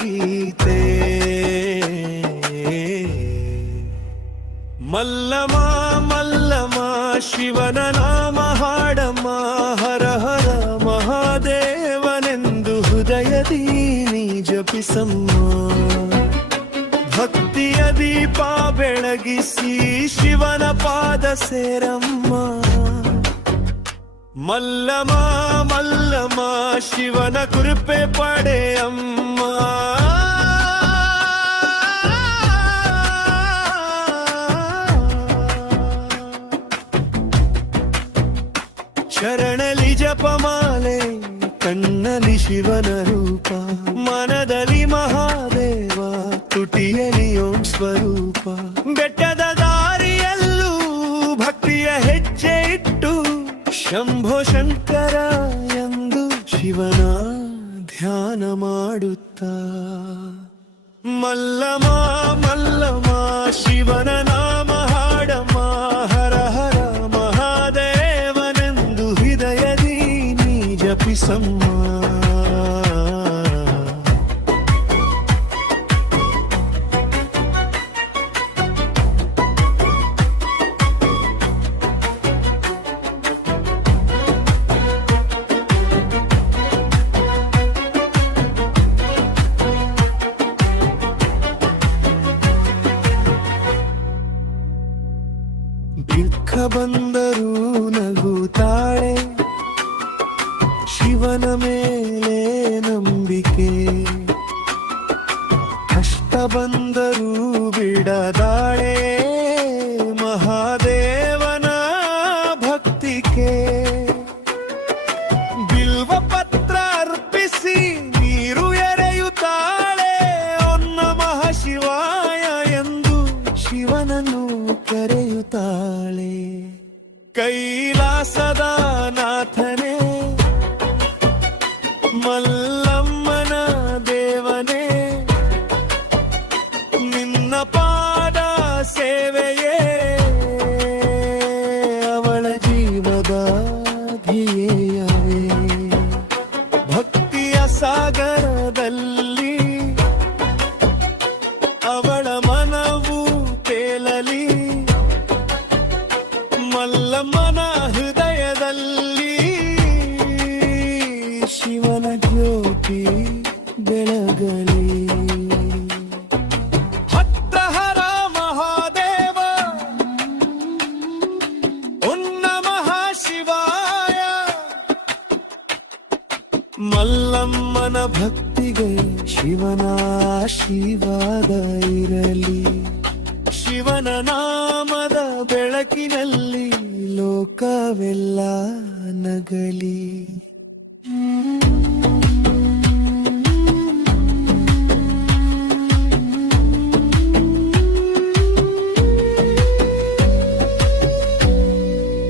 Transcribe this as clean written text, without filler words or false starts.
ಗೀತೆ. ಮಲ್ಲಮ ಮಲ್ಲಮ ಶಿವನ ನಾಮ ಹಾಡಮ್ಮ, ಹರ ಹರ ಮಹಾದೇವನೆಂದು ಹೃದಯದಿ ನೀ ಜಪಿಸಮ್ಮ. ಭಕ್ತಿಯ ದೀಪ ಬೆಳಗಿಸಿ ಶಿವನ ಪಾದ ಸೇರಮ್ಮ. ಮಲ್ಲಮ ಮಲ್ಲಮ ಶಿವನ ಕೃಪೆ ಪಡೆಯಮ್ಮ. ಶರಣಲಿ ಜಪಮಾಲೆ, ಕಣ್ಣಲಿ ಶಿವನ ರೂಪ, ಮನದಲ್ಲಿ ಮಹಾದೇವ, ತುಟಿಯಲಿ ಓಂ ಸ್ವರೂಪ. ಬೆಟ್ಟದ ದಾರಿಯಲ್ಲೂ ಭಕ್ತಿಯ ಹೆಜ್ಜೆ ಇಟ್ಟು ಶಂಭೋ ಶಂಕರ ಎಂದು ಶಿವನ ಧ್ಯಾನ ಮಾಡುತ್ತಾ. ಮಲ್ಲಮ ಮಲ್ಲಮ ಶಿವನ ನಾಮ ಹಾಡಮ್ಮ, ಹರ ಹರ ಮಹಾದೇವನೆಂದು ಹೃದಯದಿ ನೀ ಜಪಿಸಮ್ಮ. ದುಃಖ ಬಂದರೂ ನಗುತ್ತಾಳೆ, ಶಿವನ ಮೇಲೆ ನಂಬಿಕೆ. ಕಷ್ಟ ಬಂದರೂ ಬಿಡದಾಳೆ, ಮಹಾದೇವನ ಭಕ್ತಿಗೆ. ಬಿಲ್ವ ಪತ್ರ ಅರ್ಪಿಸಿ ನೀರು ಎರೆಯುತ್ತಾಳೆ, ಓಂ ನಮಃ ಶಿವಾಯ ಎಂದು ಶಿವನನ್ನು ಕರೆಯುತ್ತಾಳೆ. ಕೈಲಾಸದ ನಾಥನೇ, ಮಲ್ಲಮ್ಮನ ದೇವನೇ, ನಿನ್ನ ಪಾದ ಸೇವೆಯೇ ಅವಳ ಜೀವದ ಧ್ಯೇಯವೇ. ಭಕ್ತಿಯ ಸಾಗರದಲ್ಲಿ ಅವಳ ಮನವು ತೇಲಲಿ, ಮಲ್ಲಮ್ಮನ ಹೃದಯದಲ್ಲಿ ಶಿವನ ಜ್ಯೋತಿ ಬೆಳಗಲಿ. ಹರ ಹರ ಮಹಾದೇವ, ಓಂ ನಮಃ ಶಿವಾಯ. ಮಲ್ಲಮ್ಮನ ಭಕ್ತಿಗೆ ಶಿವನ ಆಶೀರ್ವಾದ ಇರಲಿ. ಶಿವನ ನಾಮದ ಬೆಳಕಿನಲ್ಲಿ ಲೋಕವೆಲ್ಲ ನಗಲಿ.